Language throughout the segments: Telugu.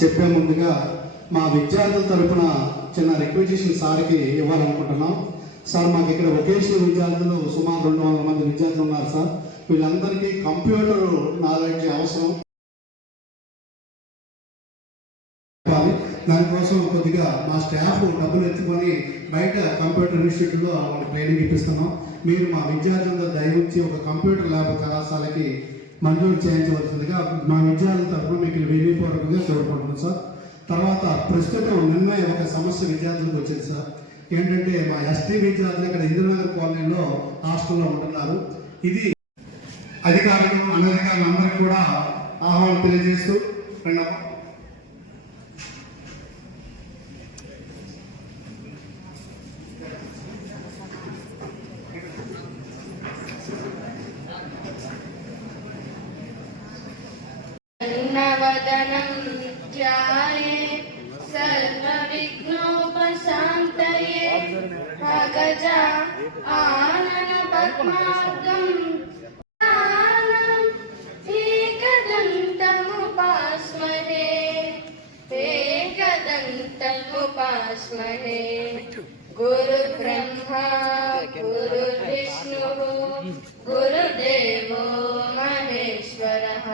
చెప్పే ముందుగా మా విద్యార్థుల తరఫున చిన్న రిక్వెజిషన్ సార్కి ఇవ్వాలనుకుంటున్నాం. సార్, మాకు ఇక్కడ వొకేషనల్ విద్యార్థులు సుమారు 200 మంది విద్యార్థులు ఉన్నారు సార్. వీళ్ళందరికీ కంప్యూటర్ నాలెడ్జ్ అవసరం. దానికోసం కొద్దిగా మా స్టాఫ్ డబ్బులు ఎత్తుకొని బయట కంప్యూటర్ ఇన్స్టిట్యూట్లో వాళ్ళకి ట్రైనింగ్ ఇప్పిస్తున్నాం. మీరు మా విద్యార్థులతో దయవుంచి ఒక కంప్యూటర్ ల్యాబ్ కళాశాలకి మంజూరు చేయించవలసిందిగా మా విద్యార్థుల తరఫున మీకు వినయపూర్వకంగా కోరుకుంటున్నాం సార్. తర్వాత ప్రస్తుతం నిన్న ఒక సమస్య విద్యార్థులకు వచ్చింది సార్. ఏంటంటే మా ఎస్టీ విద్యార్థులు ఇక్కడ ఇంద్రనగర్ కాలనీలో హాస్టల్లో ఉంటున్నారు. ఇది అధికారులు అనధికారులందరికీ కూడా ఆహ్వానం తెలియజేస్తూ వదనం ధ్యాయే సర్వవిఘ్నోపశాంతయే అగజ ఆనన పద్మార్గం ఏకదంతముపాస్మహే గురు బ్రహ్మా గురు విష్ణు గురుదేవో మహేశ్వరః.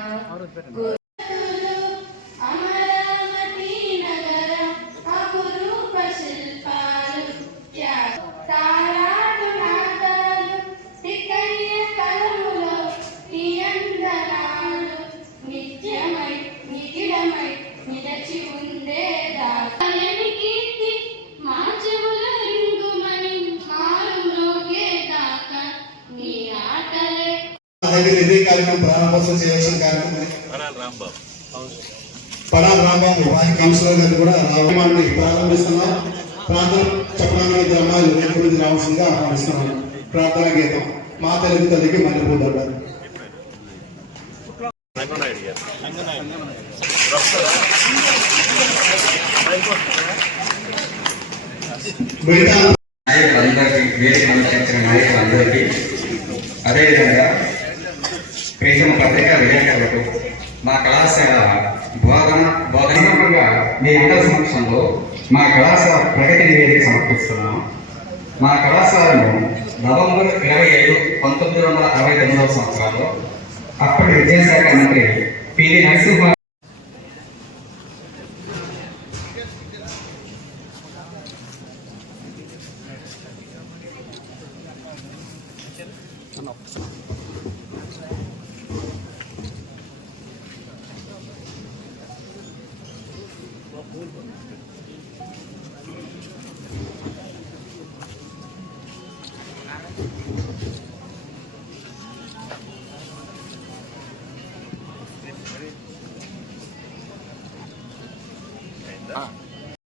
ఇదే కార్యక్రమం ప్రారంభోత్సవం చేయాల్సిన కార్యక్రమం పడాల రాంబాబు వారి కౌన్సిలర్ గారు కూడా రామాన్ని ప్రారంభిస్తున్నాం. ప్రార్థన చెప్పడానికి ఇద్దరు అమ్మాయిలు ఎక్కడి రావాల్సిందిగా ఆహ్వానిస్తున్నాం. ప్రార్థనా గీతం మా తెలుగు తల్లికి మల్లెపూదండ. నాయకులందరికీ అదేవిధంగా ప్రేమ పత్రికా విలేకరులకు మా కళాశాల బోధనగా మీ అందరి సమక్షంలో మా కళాశాల ప్రగతి నివేదిక సమర్పిస్తున్నాం. మా కళాశాలను నవంబర్ 27, 1969 సంవత్సరంలో అప్పటి విద్యాశాఖ మంత్రి పివి నరసింహ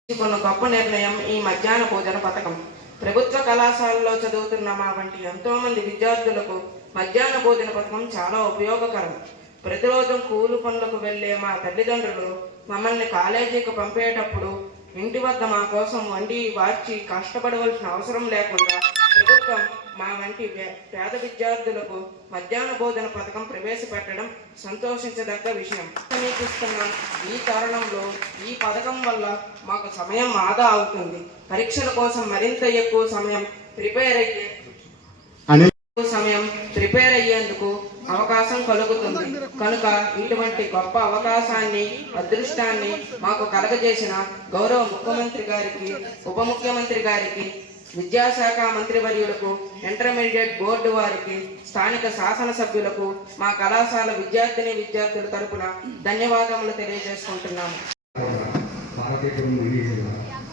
తీసుకున్న గొప్ప నిర్ణయం ఈ మధ్యాహ్న భోజన పథకం. ప్రభుత్వ కళాశాలలో చదువుతున్న మా వంటి ఎంతో మంది విద్యార్థులకు మధ్యాహ్న భోజన పథకం చాలా ఉపయోగకరం. ప్రతిరోజు కూలి పనులకు వెళ్లే మా తల్లిదండ్రులు మమ్మల్ని కాలేజీకి పంపేటప్పుడు ఇంటి వద్ద మా కోసం వండి వార్చి కష్టపడవలసిన అవసరం లేకుండా ప్రభుత్వం మా వంటి పేద విద్యార్థులకు మధ్యాహ్న భోజన పథకం ప్రవేశపెట్టడం సంతోషించదగ్గ విషయం. సమీపిస్తున్న ఈ తరుణంలో ఈ పథకం వల్ల మాకు సమయం ఆదా అవుతుంది. పరీక్షల కోసం మరింత ఎక్కువ సమయం ప్రిపేర్ అయ్యేందుకు అవకాశం కలుగుతుంది. కనుక ఇటువంటి గొప్ప అవకాశాన్ని, అదృష్టాన్ని మాకు కలగజేసిన గౌరవ ముఖ్యమంత్రి గారికి, ఉప ముఖ్యమంత్రి గారికి, విద్యాశాఖ మంత్రివర్యులకు, ఇంటర్మీడియట్ బోర్డు వారికి, స్థానిక శాసనసభ్యులకు మా కళాశాల విద్యార్థుల తరపున ధన్యవాదములు తెలియజేసుకుంటున్నాము.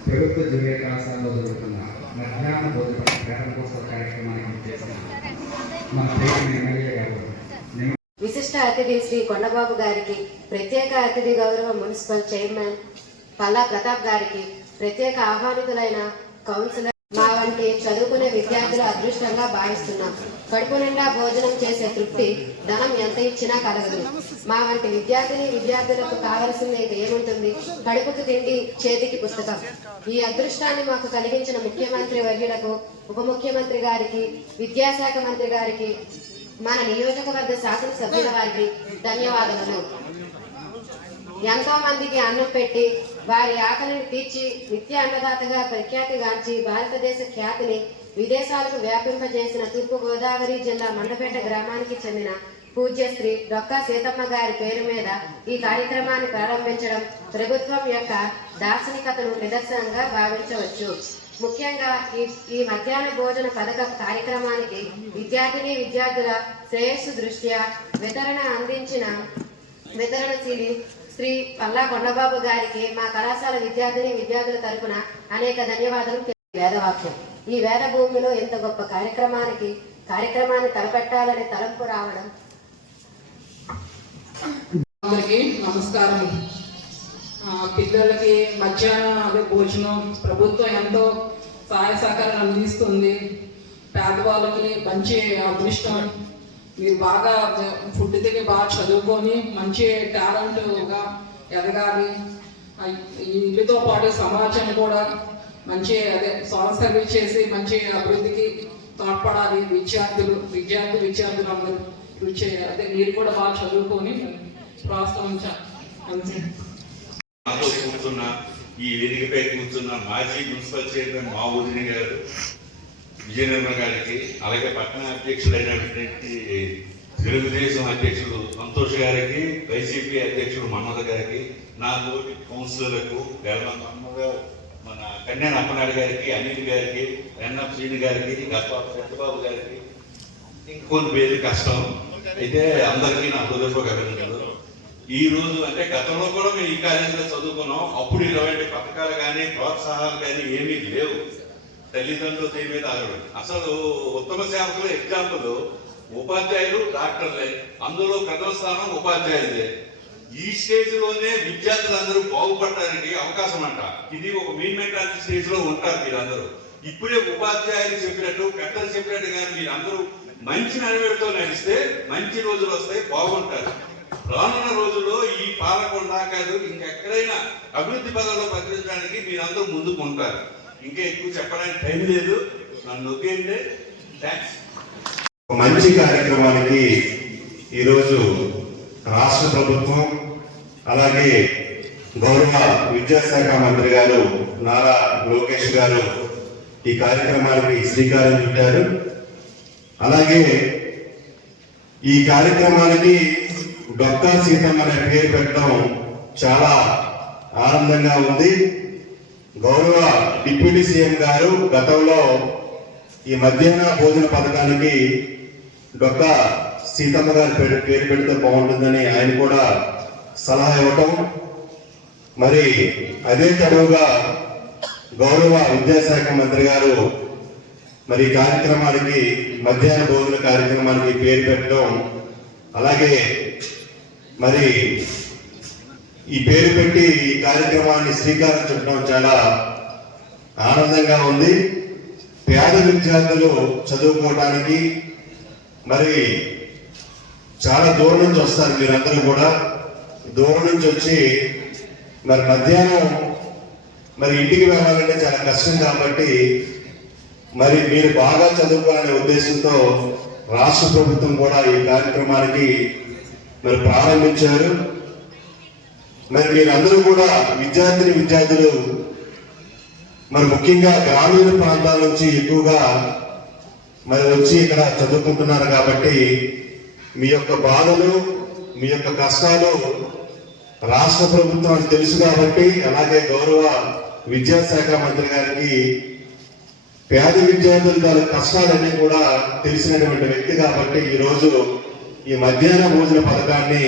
ప్రభుత్వ జూనియర్ కళాశాలలో జరుగుతున్న మధ్యాహ్న భోజన ప్రారంభోత్సవ కార్యక్రమానికి చేసిన మన ఎమ్మెల్యే గారు, విశిష్ట అతిథి శ్రీ కొండబాబు గారికి, ప్రత్యేక అతిథి గౌరవ మున్సిపల్ చైర్మన్ పల్లా ప్రతాప్ గారికి, ప్రత్యేక ఆహ్వానితులైన కౌన్సిలర్ మా వంటి చదువుకునే విద్యార్థుల అదృష్టంగా భావిస్తున్నాం. కడుపు నిండా భోజనం చేసే తృప్తి ధనం ఎంత ఇచ్చినా కలగదు. మా వంటి విద్యార్థులకు కావలసింది ఏముంటుంది? కడుపుకు తిండి, చేతికి పుస్తకం. ఈ అదృష్టాన్ని మాకు కలిగించిన ముఖ్యమంత్రి వర్యులకు, ఉప ముఖ్యమంత్రి గారికి, విద్యాశాఖ మంత్రి గారికి, మన నియోజకవర్గ శాసనసభ్యుల వారికి ధన్యవాదాలు. ఎంతో మందికి అన్నం పెట్టి వారి ఆకలిని తీర్చి నిత్య అన్నదాతగా ప్రఖ్యాతిగాంచి భారతదేశ ఖ్యాతిని విదేశాలకు వ్యాపింపజేసిన తూర్పుగోదావరి జిల్లా మండపేట గ్రామానికి చెందిన పూజ్య శ్రీ డొక్కా సీతమ్మ గారి పేరు మీద ఈ కార్యక్రమాన్ని ప్రారంభించడం ప్రభుత్వం యొక్క దార్శనికతను నిదర్శనంగా భావించవచ్చు. ముఖ్యంగా ఈ మధ్యాహ్న భోజన పథకం కార్యక్రమానికి విద్యార్థుల శ్రేయస్సు దృష్ట్యా వితరణశీలి శ్రీ పల్లా కొండబాబు గారికి మా కళాశాల విద్యార్థుల తరపున అనేక ధన్యవాదాలు. వేదవాక్యం. ఈ వేద భూమిలో ఇంత గొప్ప కార్యక్రమాన్ని తలపెట్టాలనే తలంపు రావడం. అందరికీ నమస్కారం. పిల్లలకి మధ్యాహ్నం భోజనం ప్రభుత్వం ఎంతో సహాయ సహకారాలు అందిస్తుంది. పేదవాళ్ళకి మంచి అదృష్టం. మీరు బాగా ఫుడ్ తిని బాగా చదువుకొని మంచి టాలెంట్గా ఎదగాలి. ఇల్లుతో పాటు సమాజం కూడా మంచి సోషల్ సర్వీస్ చేసి మంచి అభివృద్ధికి తోడ్పడాలి. విద్యార్థులు అందరూ మీరు కూడా బాగా చదువుకొని ప్రోత్సహించాలి. నాతో కూర్చున్న ఈ వేదికపై కూర్చున్న మాజీ మున్సిపల్ చైర్మన్ మా ఊరిని గారు విజయనిర్మ గారికి, అలాగే పట్టణ అధ్యక్షుడైనటువంటి తెలుగుదేశం అధ్యక్షుడు సంతోష్ గారికి, వైసీపీ అధ్యక్షుడు మన్మథ గారికి, నా తోటి కౌన్సిలర్లకు మన కన్యాన్ అప్పనాయుడు గారికి, అనిల్ గారికి, ఎన్ఎఫ్ శ్రీని గారికి, గద్దబాబు గారికి, ఇంకొన్ని పేరు కష్టం అయితే అందరికీ నా హృదయపూర్వక అభినందనలు. ఈ రోజు అంటే గతంలో కూడా మేము ఈ కాలేజీలో చదువుకున్నాం. అప్పుడు ఇటువంటి పథకాలు కానీ ప్రోత్సాహాలు కానీ ఏమీ లేవు. తల్లిదండ్రులు దీని మీద ఆగడం. అసలు ఉత్తమ సేవకులు ఎగ్జాంపుల్ ఉపాధ్యాయులు, డాక్టర్లే. అందులో ప్రథమ స్థానం ఉపాధ్యాయులే. ఈ స్టేజ్ లోనే విద్యార్థులందరూ బాగుపడటానికి అవకాశం అంట. ఇది ఒక మీన్మెంటాలిటీ స్టేజ్ లో ఉంటారు మీరందరూ. ఇప్పుడే ఉపాధ్యాయులు చెప్పినట్టు, పెద్దలు చెప్పినట్టు కానీ మీరందరూ మంచి నడివేడుతో నడిస్తే మంచి రోజులు వస్తాయి, బాగుంటారు. రానున్న రోజుల్లో ఈ పాలకొండ కాదు ఇంకెక్కడైనా అభివృద్ధి పదంలో ప్రకటించడానికి మీరందరూ ముందుకు ఉంటారు. ఇంకా ఎక్కువ చెప్పడానికి టైం లేదు. నన్ను ఒకేంటే థ్యాంక్స్. మంచి కార్యక్రమానికి ఈరోజు రాష్ట్ర ప్రభుత్వం అలాగే గౌరవ విద్యాశాఖ మంత్రి గారు నారా లోకేష్ గారు ఈ కార్యక్రమానికి శ్రీకారం చుట్టారు. అలాగే ఈ కార్యక్రమానికి డొక్కా సీతమ్మ అనే పేరు పెట్టడం చాలా ఆనందంగా ఉంది. గౌరవ డిప్యూటీ సీఎం గారు గతంలో ఈ మధ్యాహ్న భోజన పథకానికి డొక్కా సీతమ్మ గారి పేరు పెడితే బాగుంటుందని ఆయన కూడా సలహా ఇవ్వటం, మరి అదే తడువుగా గౌరవ విద్యాశాఖ మంత్రి గారు మరి కార్యక్రమానికి మధ్యాహ్న భోజన కార్యక్రమానికి పేరు పెట్టడం, అలాగే మరి ఈ పేరు పెట్టి ఈ కార్యక్రమాన్ని శ్రీకారం చుట్టడం చాలా ఆనందంగా ఉంది. పేద విద్యార్థులు చదువుకోవడానికి మరి చాలా దూరం నుంచి వస్తారు. మీరందరూ కూడా దూరం నుంచి వచ్చి మరి మధ్యాహ్నం మరి ఇంటికి వెళ్ళాలంటే చాలా కష్టం. కాబట్టి మరి మీరు బాగా చదువుకోవాలనే ఉద్దేశంతో రాష్ట్ర ప్రభుత్వం కూడా ఈ కార్యక్రమానికి మరి ప్రారంభించారు. మరి మీరందరూ కూడా విద్యార్థులు మరి ముఖ్యంగా గ్రామీణ ప్రాంతాల నుంచి ఎక్కువగా మరి వచ్చి ఇక్కడ చదువుకుంటున్నారు. కాబట్టి మీ యొక్క బాధలు, మీ యొక్క కష్టాలు రాష్ట్ర ప్రభుత్వానికి తెలుసు. కాబట్టి అలాగే గౌరవ విద్యాశాఖ మంత్రి గారికి పేద విద్యార్థుల గారి కష్టాలన్నీ కూడా తెలిసినటువంటి వ్యక్తి. కాబట్టి ఈరోజు ఈ మధ్యాహ్న భోజన పథకాన్ని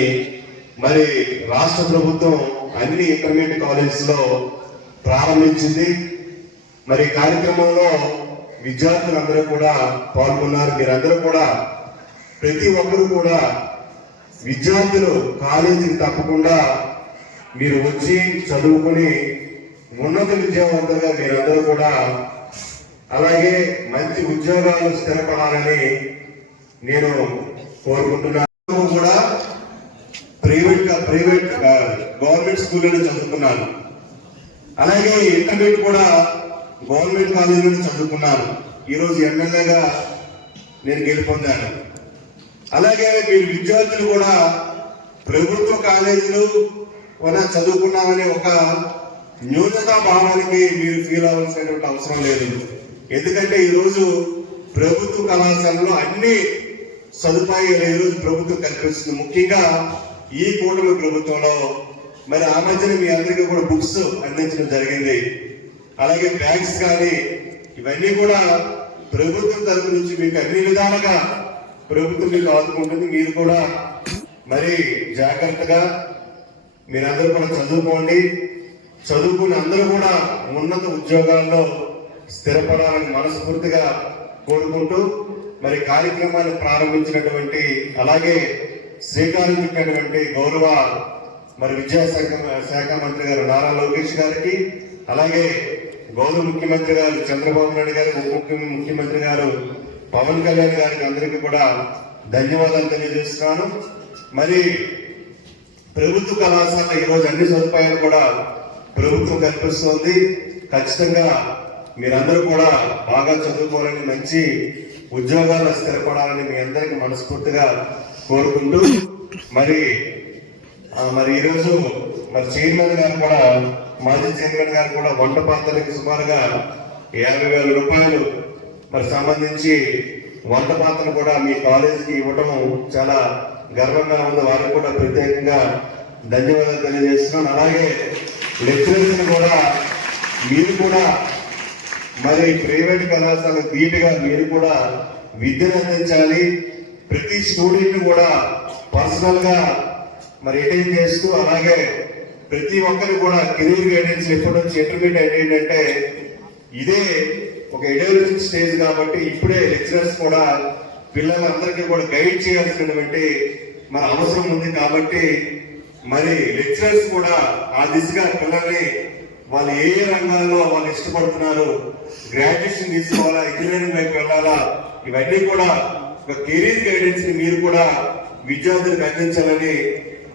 మరి రాష్ట్ర ప్రభుత్వం అన్ని ఇంటర్మీడియట్ కాలేజెస్ లో ప్రారంభించింది. మరి కార్యక్రమంలో విద్యార్థులందరూ కూడా పాల్గొన్నారు. మీరందరూ కూడా ప్రతి ఒక్కరు కూడా విద్యార్థులు కాలేజీకి తప్పకుండా మీరు వచ్చి చదువుకుని ఉన్నత విద్యావంతులుగా మీరందరూ కూడా అలాగే మంచి ఉద్యోగాలు స్థిరపడాలని నేను కోరుకుంటున్నాను. కూడా ప్రైవేట్ గవర్నమెంట్ స్కూల్లో చదువుకున్నాను. అలాగే ఇంటర్మీడియట్ కూడా గవర్నమెంట్ కాలేజీలో చదువుకున్నాను. ఈరోజు ఎమ్మెల్యేగా నేను గెలుపొందాను. అలాగే మీరు విద్యార్థులు కూడా ప్రభుత్వ కాలేజీలు చదువుకున్నామనే ఒక న్యూనతా భావానికి మీరు ఫీల్ అవ్వాల్సినటువంటి అవసరం లేదు. ఎందుకంటే ఈరోజు ప్రభుత్వ కళాశాలలో అన్ని సదుపాయాలు ఈరోజు ప్రభుత్వం కల్పిస్తుంది. ముఖ్యంగా ఈ కూటమి ప్రభుత్వంలో మరి ఆ మధ్యన మీ అందరికీ కూడా బుక్స్ అందించడం జరిగింది. అలాగే బ్యాగ్స్ కానీ ఇవన్నీ కూడా ప్రభుత్వం తరపు నుంచి మీకు అన్ని విధాలుగా ప్రభుత్వం మీకు ఆదుకుంటుంది. మీరు కూడా మరి జాగ్రత్తగా మీరందరూ కూడా చదువుకోండి. చదువుకుని అందరూ కూడా ఉన్నత ఉద్యోగాల్లో స్థిరపడాలని మనస్ఫూర్తిగా కోరుకుంటూ మరి కార్యక్రమాన్ని ప్రారంభించినటువంటి అలాగే శ్రీకారం చుట్టినటువంటి గౌరవ మరి విద్యాశాఖ మంత్రి గారు నారా లోకేష్ గారికి, అలాగే గౌరవ ముఖ్యమంత్రి గారు చంద్రబాబు నాయుడు గారు, ఉప ముఖ్యమంత్రి గారు పవన్ కళ్యాణ్ గారికి అందరికీ కూడా ధన్యవాదాలు తెలియజేస్తున్నాను. మరి ప్రభుత్వ కళాశాల ఈరోజు అన్ని సదుపాయాలు కూడా ప్రభుత్వం కల్పిస్తోంది. ఖచ్చితంగా మీరందరూ కూడా బాగా చదువుకోవాలని, మంచి ఉద్యోగాలు స్థిరపడాలని మీ అందరికీ మనస్ఫూర్తిగా కోరుకుంటూ మరి ఈరోజు మరి చైర్మన్ గారు కూడా, మాజీ చైర్మన్ గారు కూడా వంట పాత్రలకి సుమారుగా 50,000 రూపాయలు మరి సంబంధించి వంట పాత్రలు కూడా మీ కాలేజీకి ఇవ్వడం చాలా గర్వంగా ఉంది. వారికి కూడా ప్రత్యేకంగా ధన్యవాదాలు తెలియజేస్తున్నాను. అలాగే లెక్చరర్స్ కూడా మీరు కూడా మరి ప్రైవేట్ కళాశాల ధీటుగా మీరు కూడా విద్యను అందించాలి. ప్రతి స్టూడెంట్ కూడా పర్సనల్ గా మరి అటెండ్ చేస్తూ, అలాగే ప్రతి ఒక్కరు కూడా కెరీర్ గైడెన్స్ ఎప్పటి నుంచి ఇంటర్మీడియట్ ఏంటంటే ఇదే ఒక ఎడ్యుకేషన్ స్టేజ్ కాబట్టి ఇప్పుడే లెక్చరర్స్ కూడా పిల్లలందరికీ కూడా గైడ్ చేయాల్సినటువంటి మన అవసరం ఉంది. కాబట్టి మరి లెక్చరర్స్ కూడా ఆ దిశగా పిల్లల్ని వాళ్ళు ఏ రంగాల్లో వాళ్ళు ఇష్టపడుతున్నారు, గ్రాడ్యుయేషన్ తీసుకోవాలా, ఇంజనీరింగ్ వైపు వెళ్ళాలా, ఇవన్నీ కూడా ఒక కెరీర్ గైడెన్స్ ని మీరు కూడా విద్యార్థులకు అందించాలని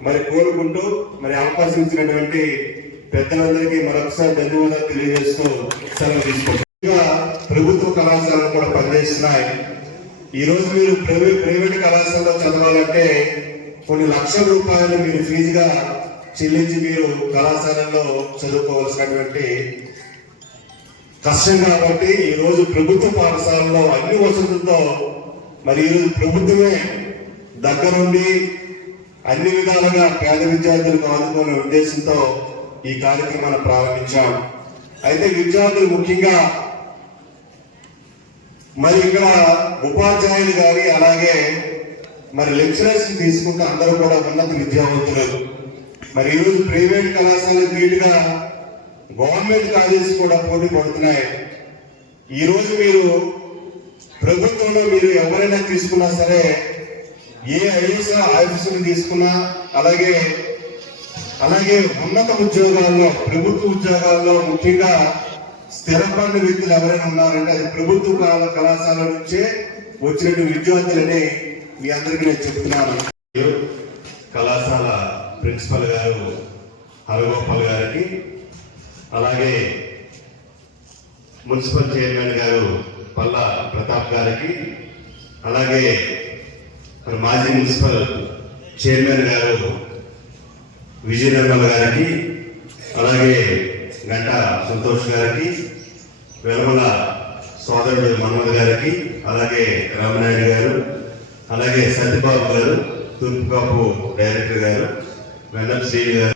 మరి కోరుకుంటూ మరి అవకాశం ఇచ్చినటువంటి పెద్దలందరికీ మరొకసారి ధన్యవాదాలు తెలియజేస్తూ సెలవు తీసుకుంటున్నా. ప్రభుత్వ కళాశాలలు కూడా పనిచేస్తున్నాయి. ఈ రోజు మీరు ప్రైవేట్ కళాశాలలో చదవాలంటే కొన్ని లక్షల రూపాయలు మీరు ఫీజుగా చెల్లించి మీరు కళాశాలలో చదువుకోవాల్సినటువంటి కష్టం. కాబట్టి ఈ రోజు ప్రభుత్వ పాఠశాలలో అన్ని వసతులతో మరి ఈరోజు ప్రభుత్వమే దగ్గరుండి అన్ని విధాలుగా పేద విద్యార్థులకు ఆదుకునే ఉద్దేశంతో ఈ కార్యక్రమాన్ని ప్రారంభించాం. అయితే విద్యార్థులు ముఖ్యంగా మరి ఇక్కడ ఉపాధ్యాయులు కానీ అలాగే మరి లెక్చరర్స్ తీసుకుంటే అందరూ కూడా ఉన్నత విద్యావంతులు. మరి ఈరోజు ప్రైవేట్ కళాశాల వీటిగా గవర్నమెంట్ కాలేజీస్ కూడా పోటీ పడుతున్నాయి. ఈ రోజు మీరు ప్రభుత్వంలో మీరు ఎవరైనా తీసుకున్నా సరే, ఏ ఐఏఎస్ ఆఫీసులు తీసుకున్నా, అలాగే ఉన్నత ఉద్యోగాల్లో ప్రభుత్వ ఉద్యోగాల్లో ముఖ్యంగా స్థిరపడిన వ్యక్తులు ఎవరైనా ఉన్నారంటే అది ప్రభుత్వ కళాశాల నుంచే వచ్చినట్టు విద్యార్థులని మీ అందరికీ నేను చెప్తున్నాను. కళాశాల ప్రిన్సిపల్ గారు హరగోపాల్ గారికి, అలాగే మున్సిపల్ చైర్మన్ గారు పల్లా ప్రతాప్ గారికి, అలాగే మాజీ మున్సిపల్ చైర్మన్ గారు విజయ నిర్మల్ గారికి, అలాగే గంటా సంతోష్ గారికి, వెలమల సోదరుడు మన్మథ్ గారికి, అలాగే రామనాయుడు గారు, అలాగే సత్యబాబు గారు, తూర్పుకాపు డైరెక్టర్ గారు, వెన్నప్ శ్రీని గారు.